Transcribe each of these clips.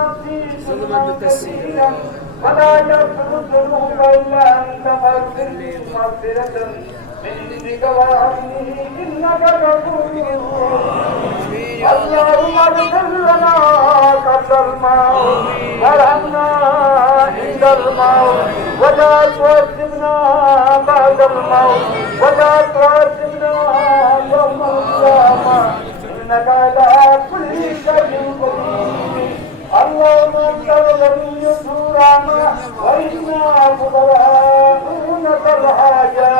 نفسي ظلما كثيرا ولا يغفر الذنوب إلا أنت فاغفر لي مغفرة من عندك وارحمني إنك غفور. اللهم اغفر لنا قبل الموت وارحمنا عند الموت ولا تعذبنا بعد الموت ولا تعذبنا يوم القيامة إنك على كل شيء قدير. اللهم انت الغني ذو رحمة وإنا فقراء الحاجة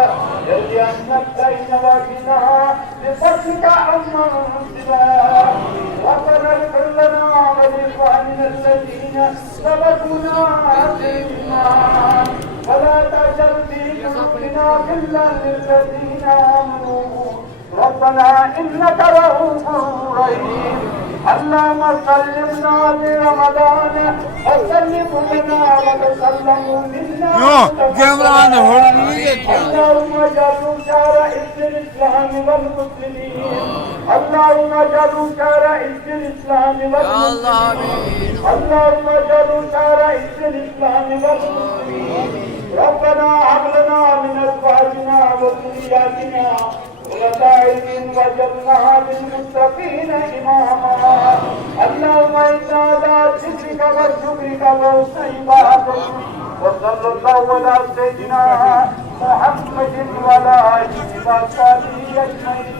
يلي أنك بين وجهنا بفضلك عمن سواك. ربنا اغفر لنا ولإخواننا الذين سبقونا بالإيمان ولا تجعل في قلوبنا غلا للذين آمنوا ربنا إنك رؤوف رحيم. اللهم سلمنا برمضان وسلم لنا وتسلم منا. اللهم اجعله شهر عز الإسلام والمسلمين. اللهم اجعله شهر عز الإسلام والمسلمين. اللهم اجعله شهر عز الإسلام والمسلمين. ربنا هب لنا من أزواجنا وذرياتنا وسائر وجعلنا للمتقين إماما. اللهم إنا على ذكرك وشكرك وحسن عبادتك وصلى الله على سيدنا محمد وعلى آله وصحبه أجمعين.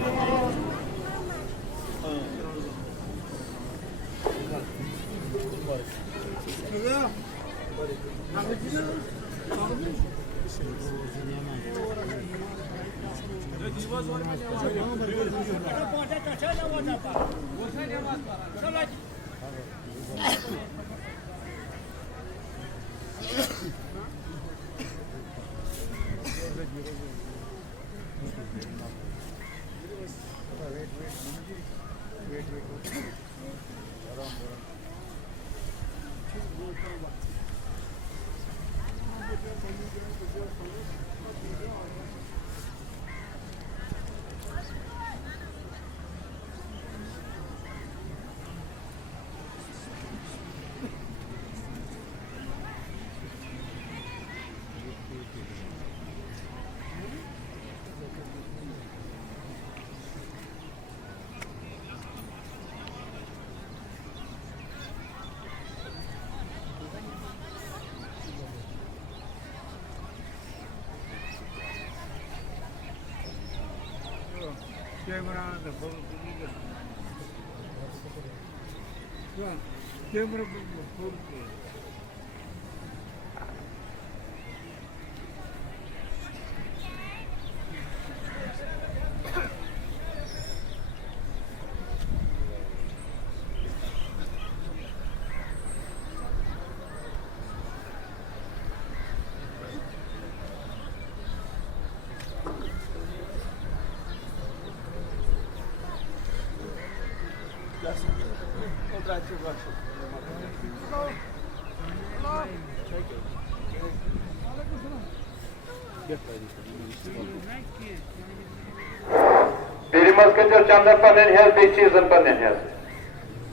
Birimiz gidiyor çandan panen her bir çizim panen her.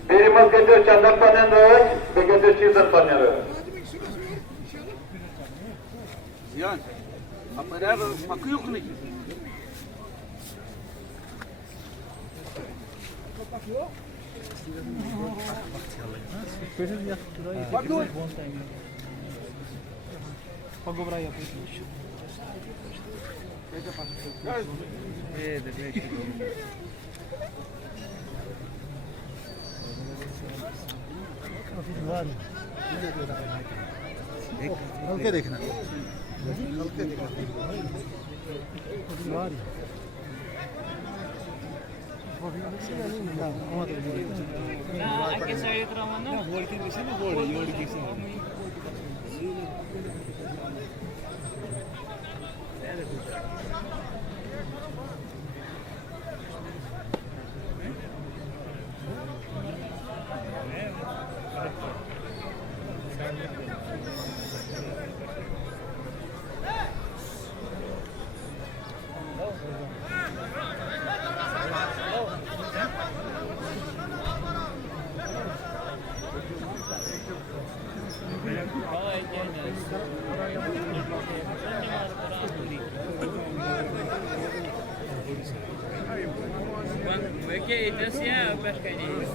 Birimiz gidiyor çandan panen röy, bir gidiyor çizim panen röy. Ziyan, apara hakkı yok mu ki? Pogobraj oprócz. हल्के देखना हल्के देखना आगे side रहा ना बोल के पीछे ना बोल योड़ के से Oke, itu siapa kayaknya?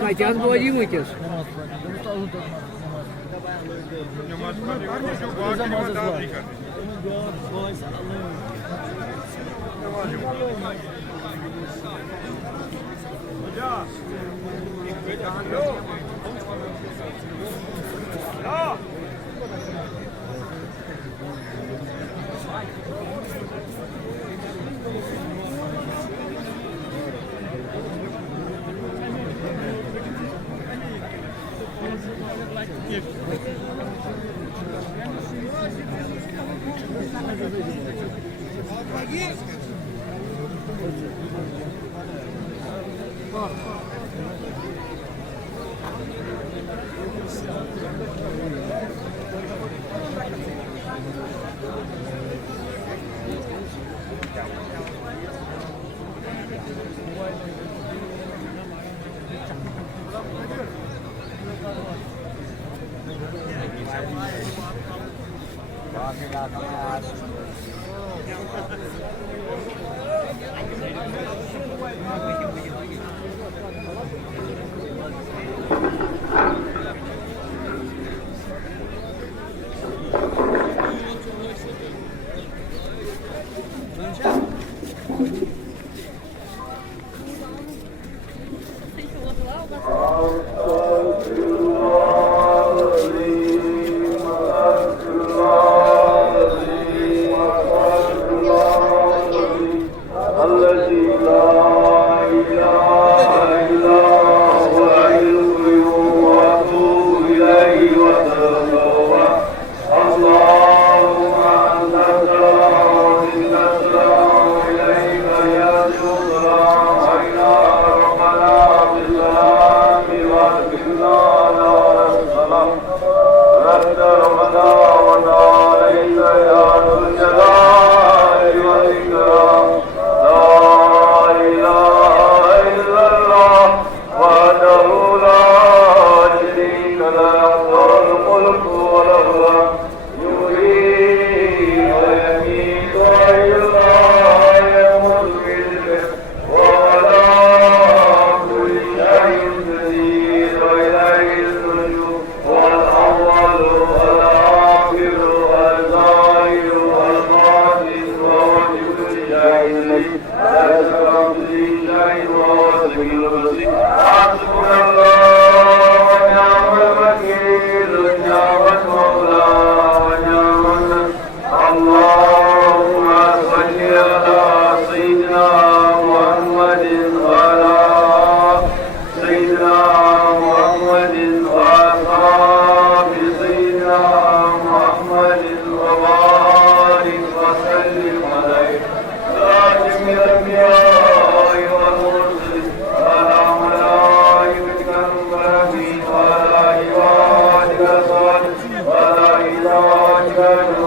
Хотят голови вытешь. الذي لا إله إلا هو الحي القيوم Allah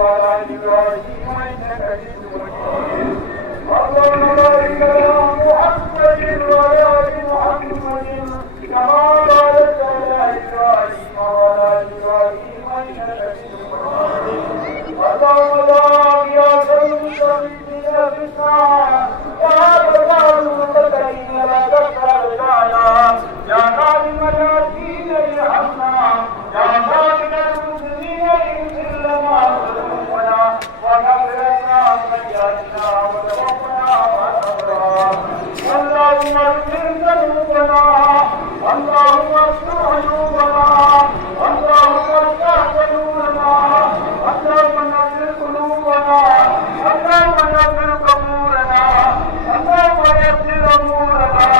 وعلى آل إبراهيم إنك حميد مجيد اللهم بارك على محمد وعلى آل محمد كما باركت على إبراهيم وعلى آل إبراهيم إنك حميد مجيد اللهم بارك يا سيدنا في السماء يا رب المتقين لا تكفر لنا يا ظالم اليتيم ارحمنا يا ظالم المسلمين اغفر لنا ذنوبنا وغفر لنا سيئاتنا وتوفنا مع الابرار اللهم اغفر ذنوبنا اللهم استر عيوبنا اللهم افتح قلوبنا اللهم نزل قلوبنا اللهم نزل قبورنا اللهم يسر امورنا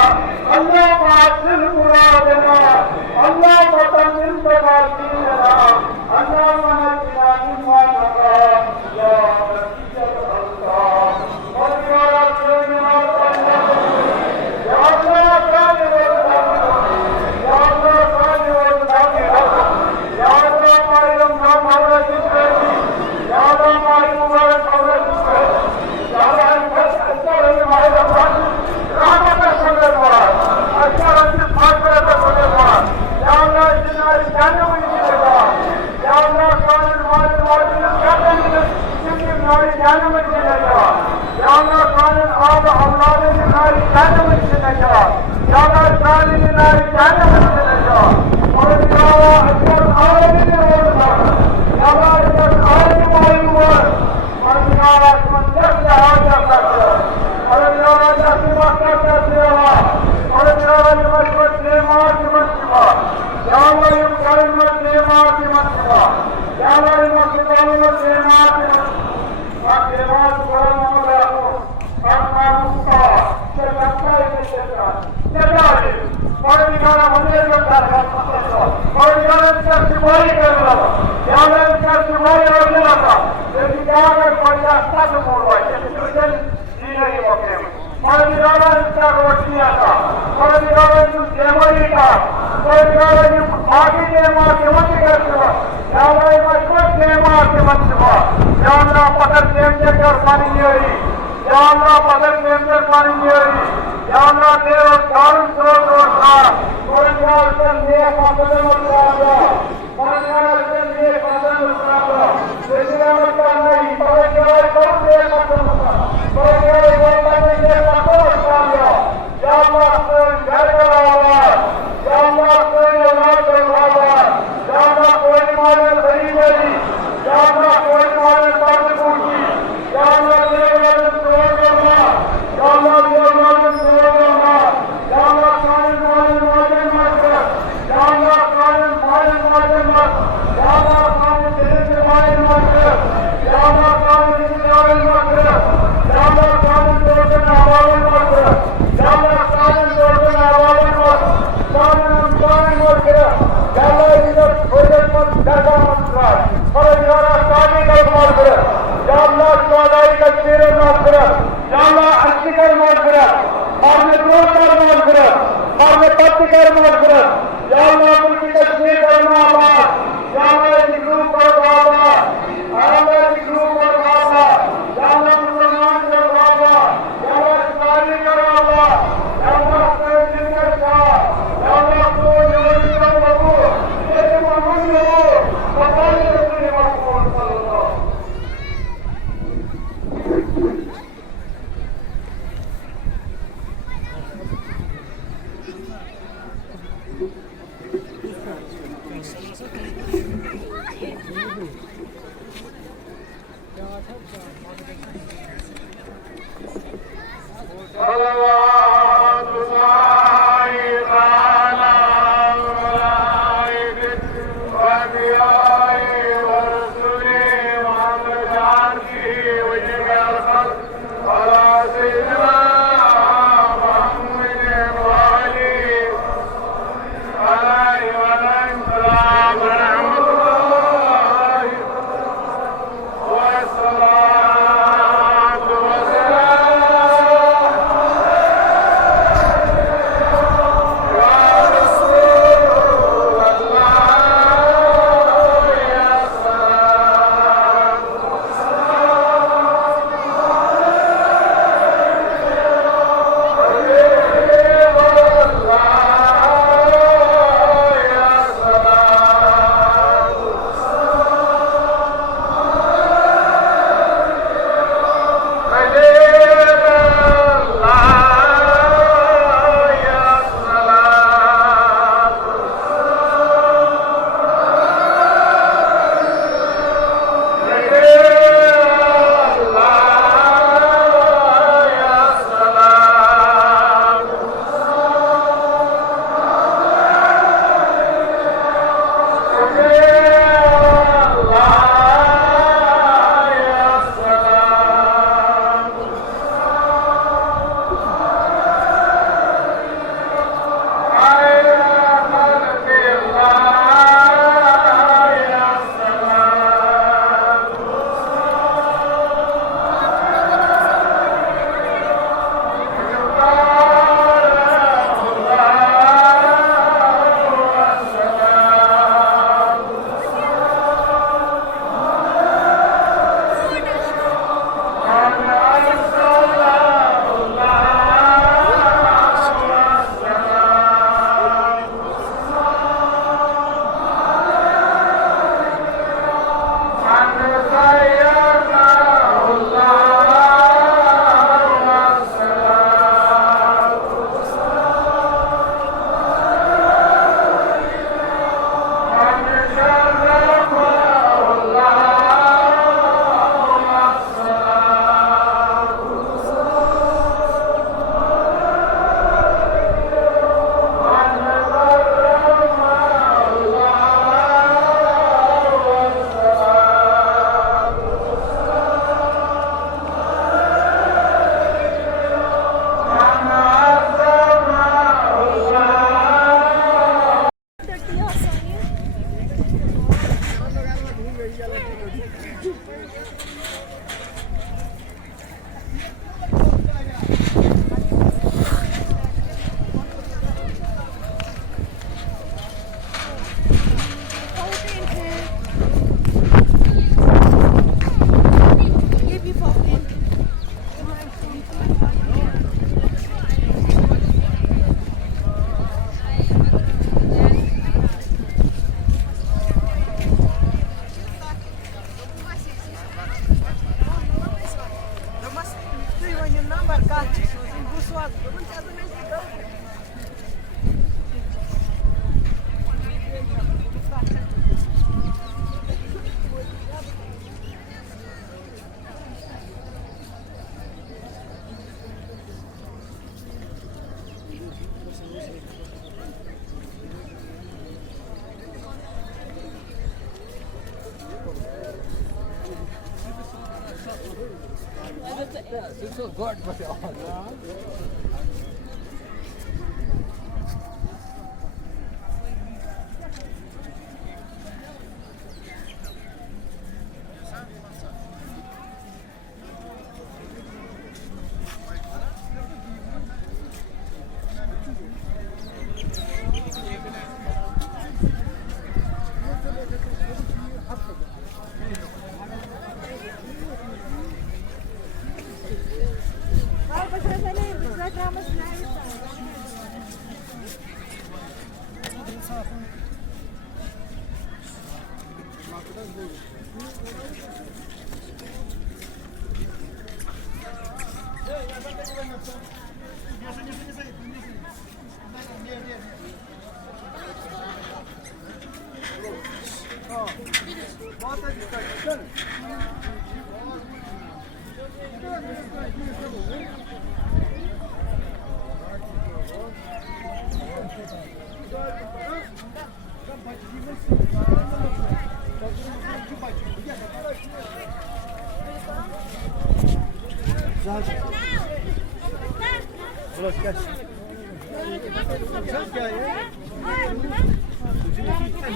اللهم عسر مرادنا اللهم تمم تماثيلنا اللهم نجنا مما نرى يا نبي الله ويا رسولنا يا الله قادر يا الله قادر يا الله معلوم ما مولد يا الله معلوم ما مولد يا الله انت اكثر ما يفعل رحمة كل الورى اكثر انت حاضر كل الورى يا الله جنا الجنة والجنة يا الله كان المال كان يمكن نار الجنة والجنة يا الله كان الآب أولاد نار الجنة والجنة يا الله كان نار الجنة والجنة ورجع أكثر عالم والله يا الله أكثر عالم والله ورجع من جل هذا الأكثر ورجع جل ما كثر ورجع المشهد لما تمشوا يا الله يمكن لما تمشوا يا الله يمكن لما تمشوا وكلمات قرآن الله أما موسى شجعت جداري ورجع من جل ورجع تسمعي كذا يا الله تسمعي رجلا رجع ورجع تسمعوا يسجل ديني وكيم ورجع تروحياتا ورجع تسمعيتا ورجع آگے ما کمت کرتا یا الله مشکل ما کمت یا الله پدر نیم کر پانی نیری یا الله پدر نیم کر پانی نیری یا الله دیو کارن سو سا ورجع تنه پدر مطلع ورجع تنه پدر مطلع رجع مطلع نہیں ورجع کرتے مطلع ورجع ورجع مطلع یا الله گھر والا یا الله کوئی اولاد والا یا الله کوئی مال غریب ہے یا الله کوئی مال پاک پوچھی یا الله دیوال سوگما یا الله دیوال سوگما یا الله کان مال مات یا الله کان مال مات یا الله کان دل مال مات یا الله کان دل مات یا الله کان سوگنا آواز مات یا الله کان سوگنا آواز مات کان مات یا الله इधर थोड़े मत ज्यादा मत कर और यारा शादी का मार कर या अल्लाह सदाई का तेरे मार कर या अल्लाह अच्छी कर मार कर और मैं दो कर मार कर और मैं पत्ती कर मार कर या अल्लाह मुझे तस्वीर करना आवाज या अल्लाह निकलू कर बाबा या अल्लाह निकलू कर बाबा या अल्लाह मुसलमान कर बाबा या अल्लाह शादी कर बाबा या अल्लाह कोई दिन कर जा या अल्लाह कोई जोड़ी कर बाबू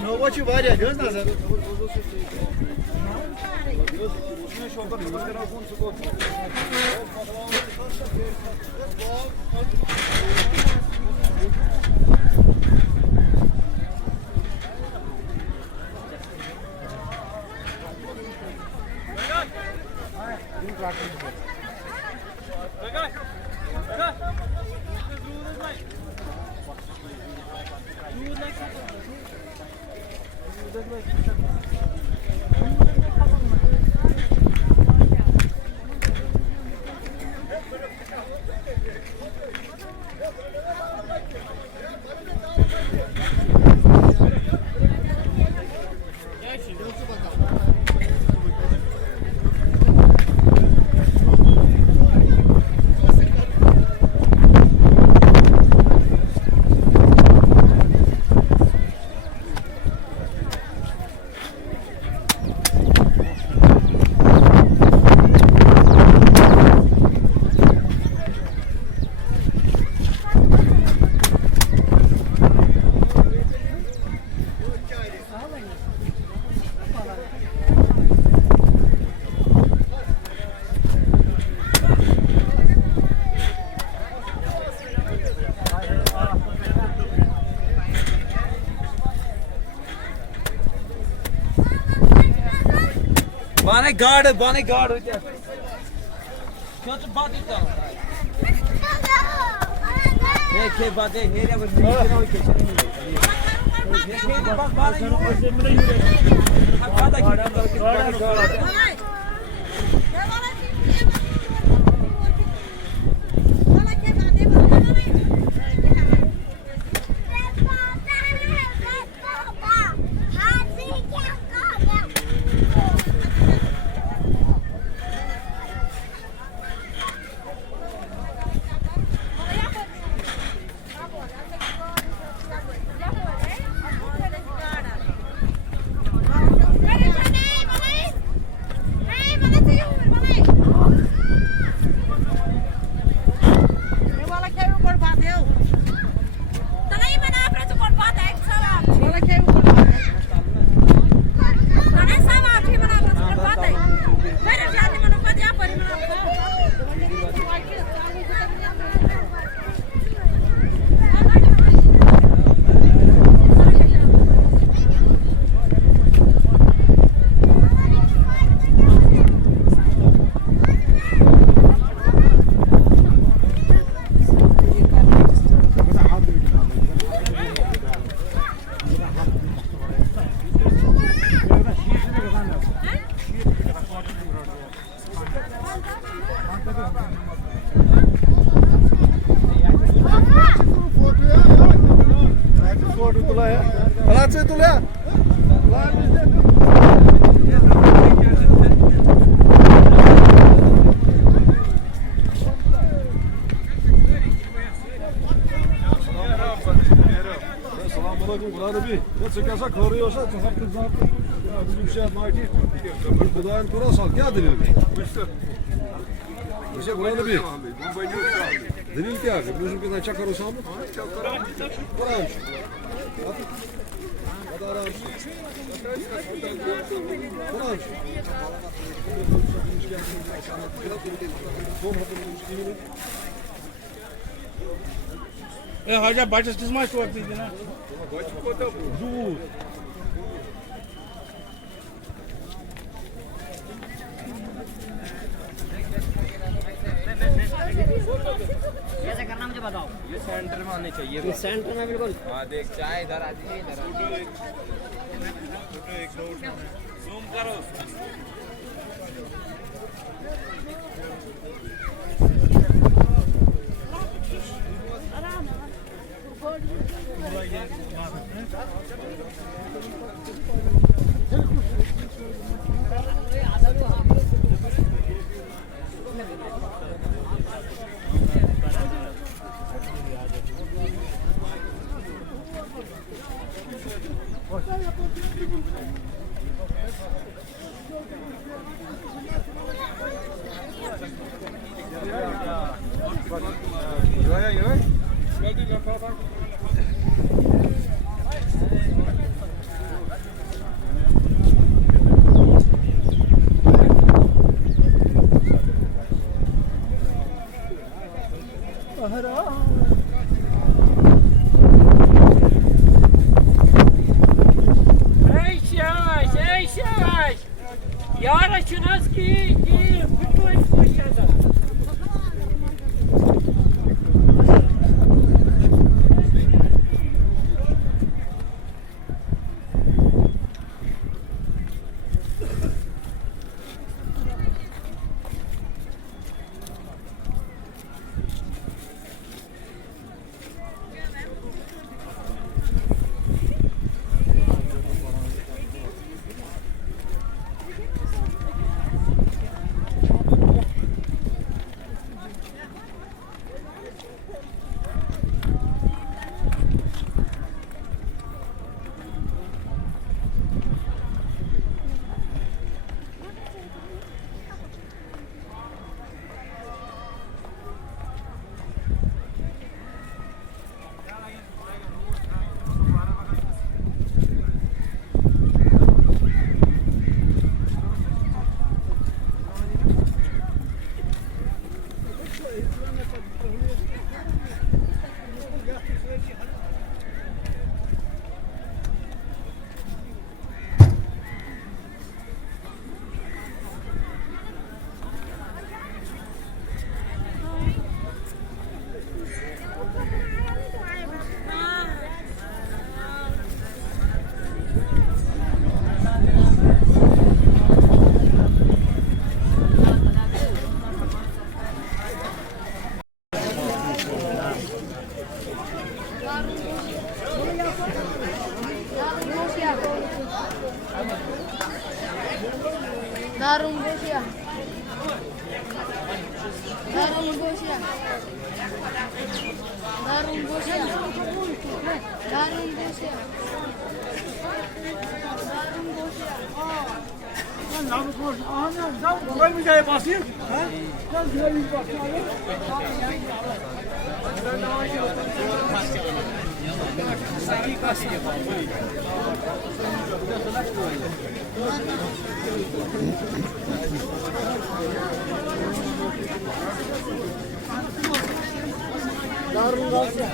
Novoçu var ya göz nazar. Bana guard होते हैं। क्या तो बात ही था। ये बात है मेरे अब नहीं ना होती ये बात बात नहीं है। फोटो तुला या कलाच आहे तुला Selamünaleyküm Kur'an abi. Ne çıkarsa koruyorsa hafta zaten. Bizim şey yapmayı Kudayın Kur'an sal ki adını. İşte Kur'an abi. Delil ki abi. Bizim kadar çakar o sağ mı? Kur'an. Hadi ara. Kur'an. Hacı başka kısmı şu vakti ne? Dur. कैसे करना मुझे बताओ। ये centre में आने चाहिए। इस centre में बिल्कुल। हाँ देख चाय इधर आती है इधर। जूम करो। Yara Chinaski, Pitbull, Darung Bosya. Darung Bosya. Darung Bosya. Darung Bosya. Darung Bosya. Namus boş. Aha kolay mı caya basayım? Ha? Sen şöyle bir bak. Darun Bosya.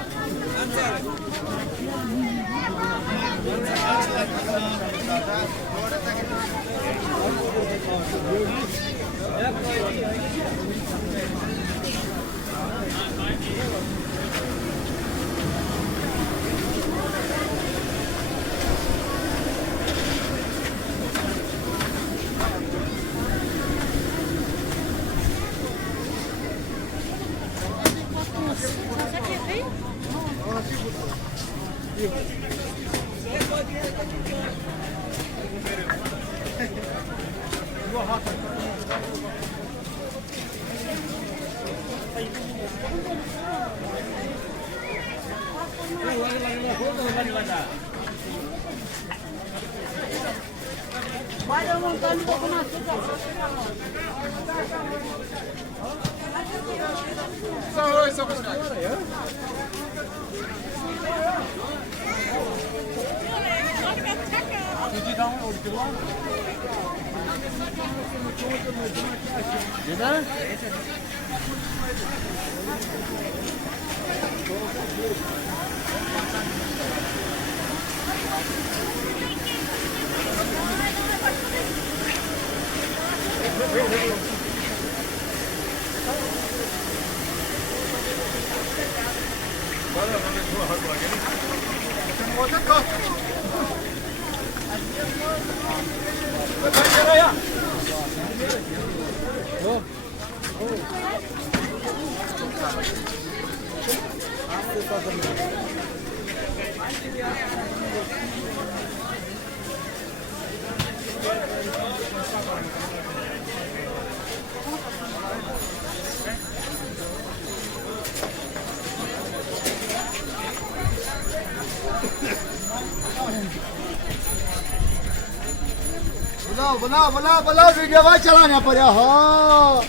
बोला वीडियो चलाना पड़ा हाँ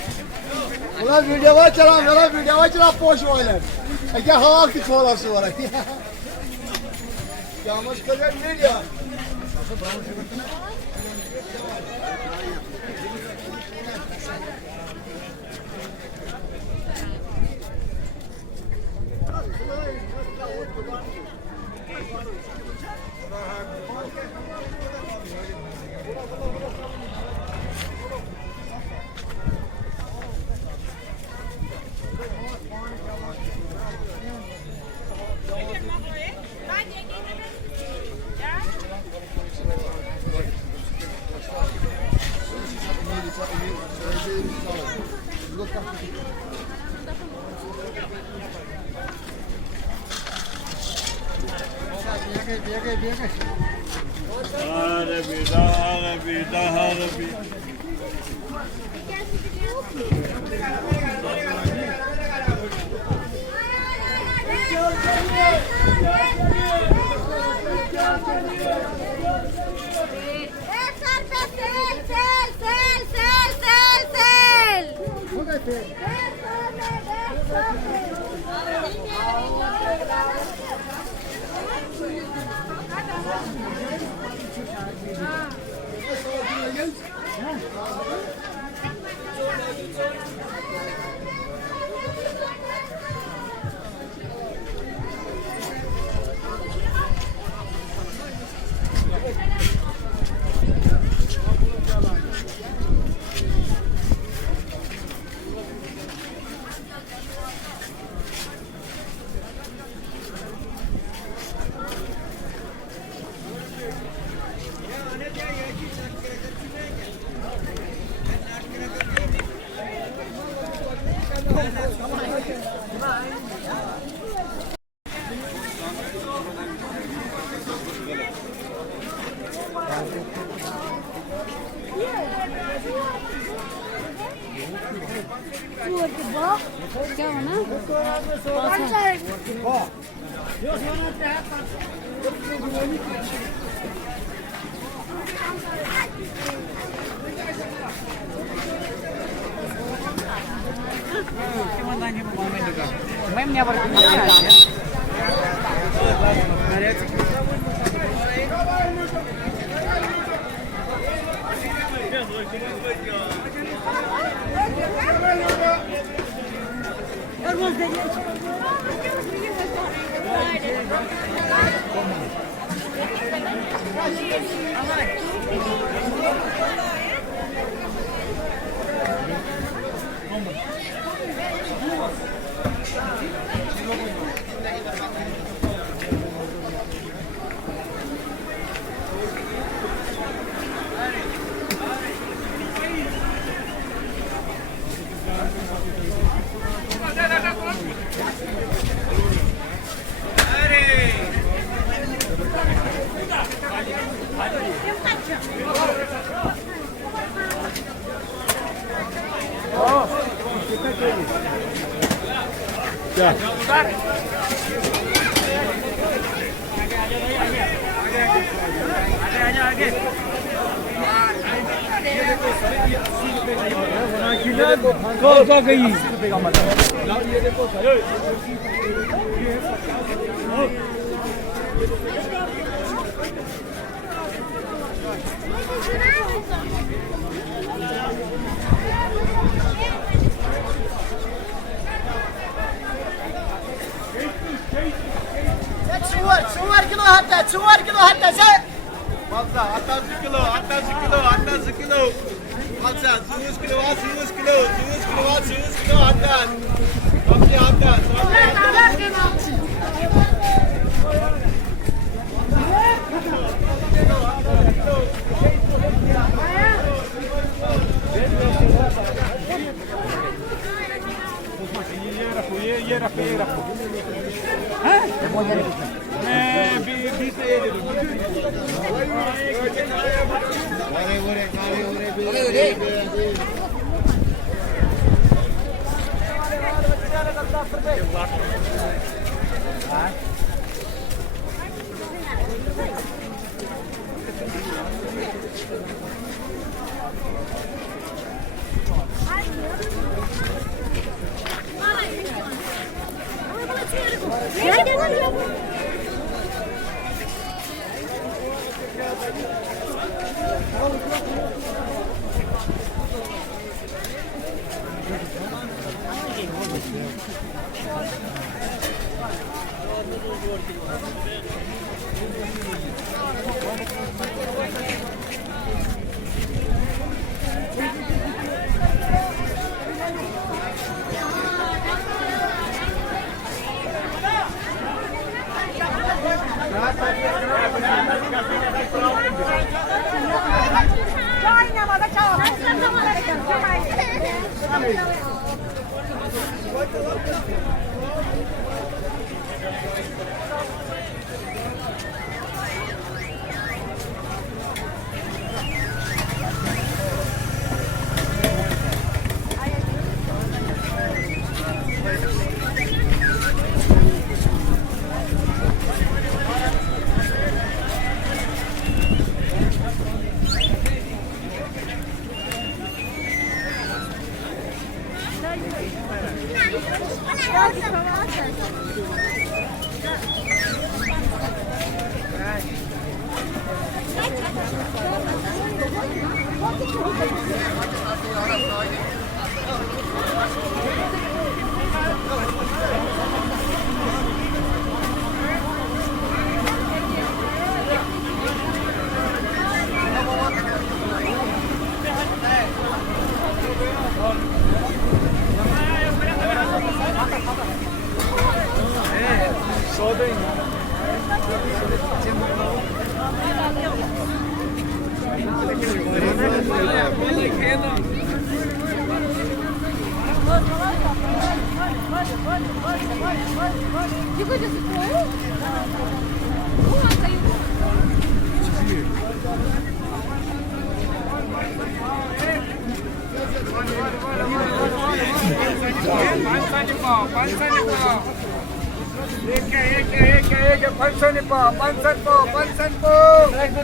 बोला वीडियो चला पोश वाले क्या हाल की थोड़ा सोरा क्या मुश्किल है मीडिया क्या होना Gel. Go गई Suvar kilo hatta sen. Fazla 60 kilo. Fazla 100 kilo var, 100 kilo hatta. Kapıya hatta.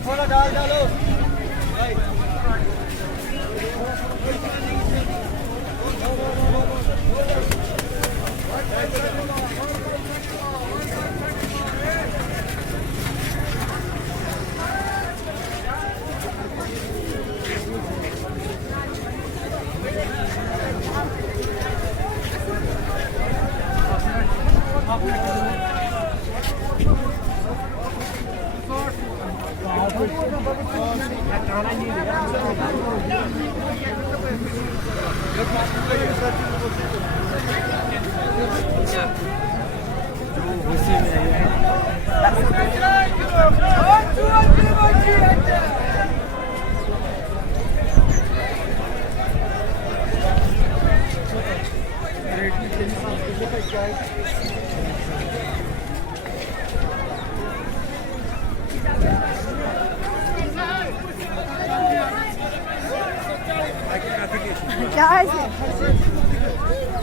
थोड़ा डाल डालो क्या है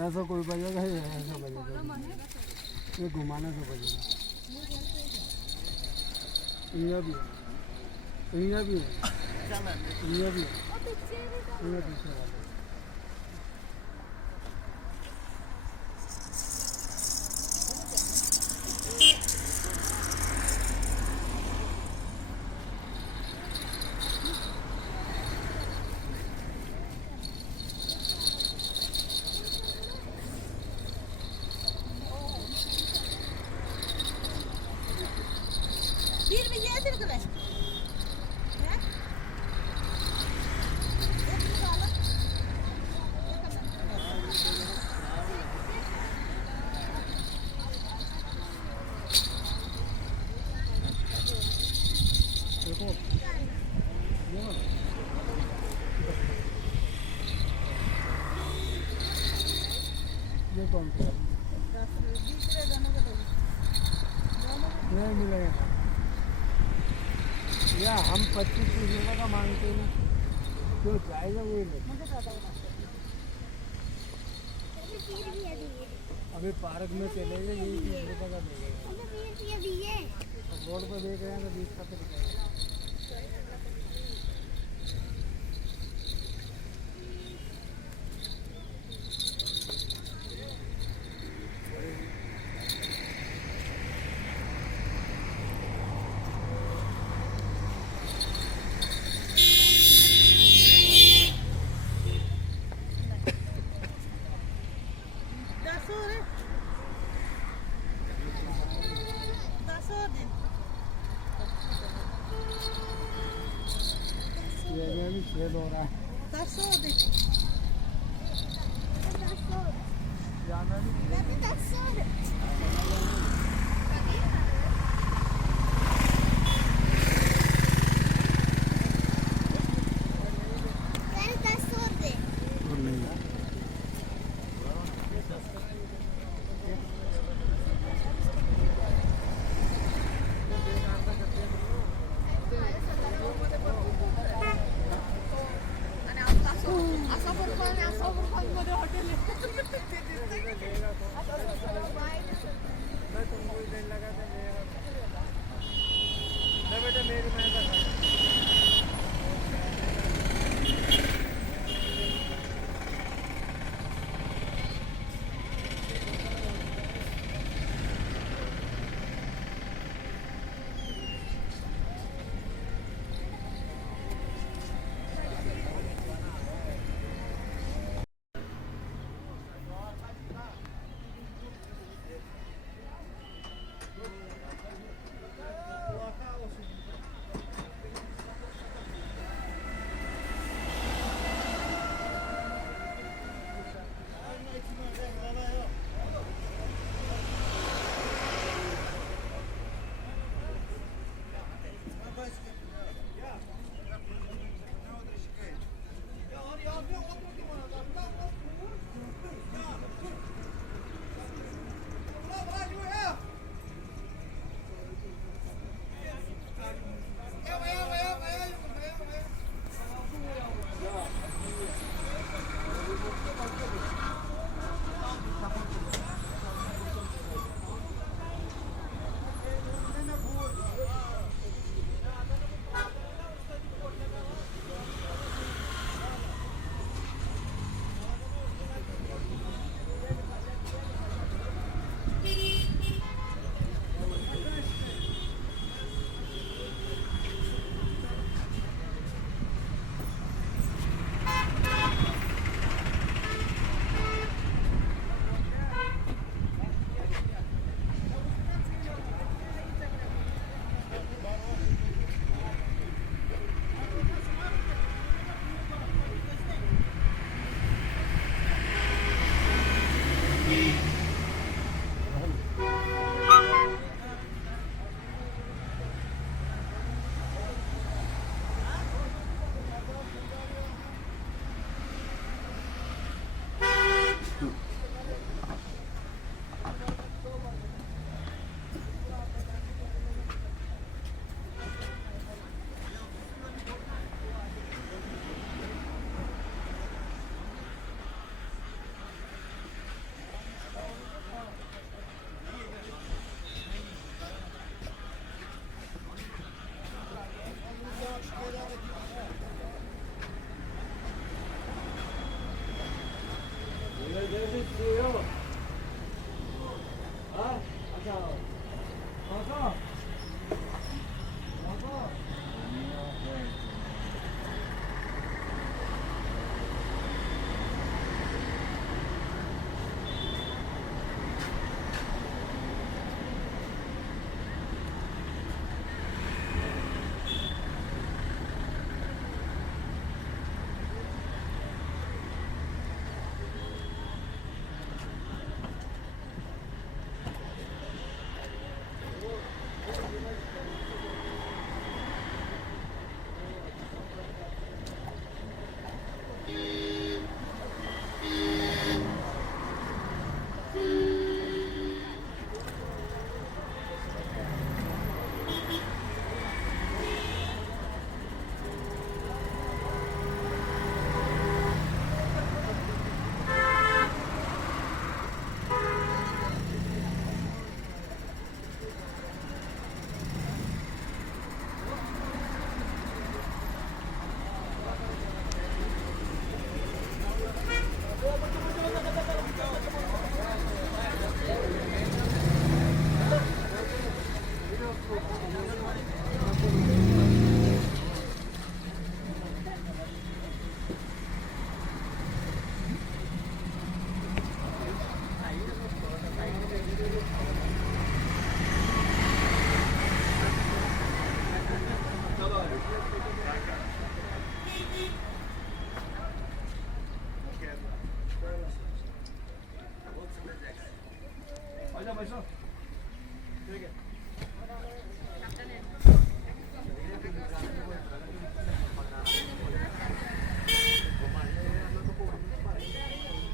ऐसा कोई बजेगा ही ऐसा बजेगा ये घुमाने से बजेगा इन्हें भी इन्हें भी इन्हें भी इन्हें पीछे वाले Bir mi yedir kılaç? Ne? ये कौन सा नहीं मिलेगा या हम 25-30 रुपये का मांगते हैं जो जाएगा वही ले अभी पार्क में चलेंगे यही 30 रुपये का मिलेगा रोड पर देख रहे हैं तो 20 का तो बिकेगा ये भी छेद हो रहा है जाना नहीं Asal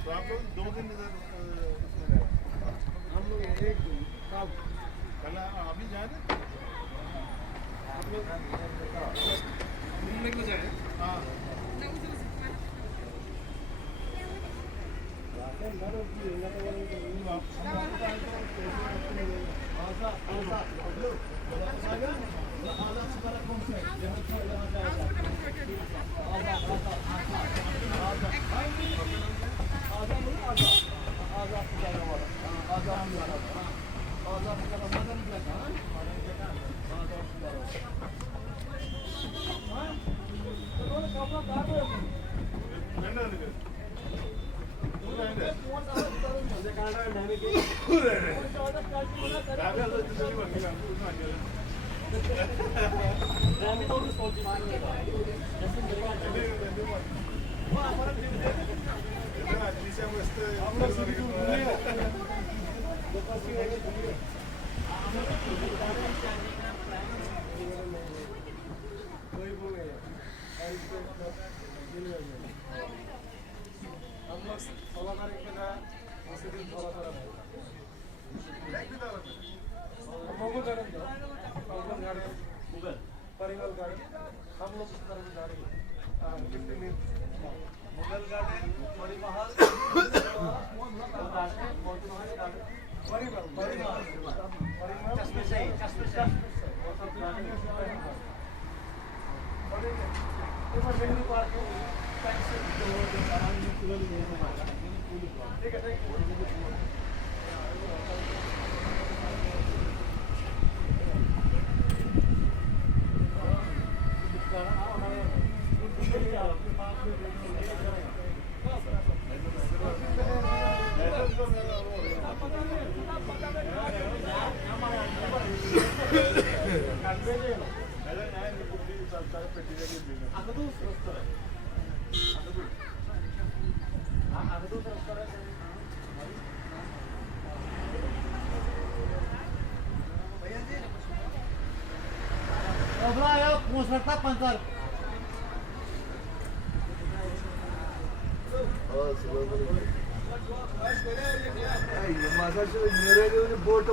तो आप लोग 2 दिन इधर इसमें रहे? हम लोग एक कल अभी जाए ना? घूमने को जाए हाँ परिमल गार्डन हम लोग इस तरफ जा रहे हैं 50 मिनट मुगल गार्डन मणि महल पंचर बोट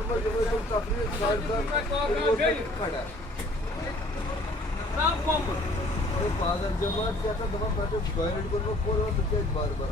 फादर जमात त्याचा दबा टॉयलेट करून phone bar bar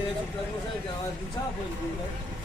Hey, it's a double thing. I do top of it.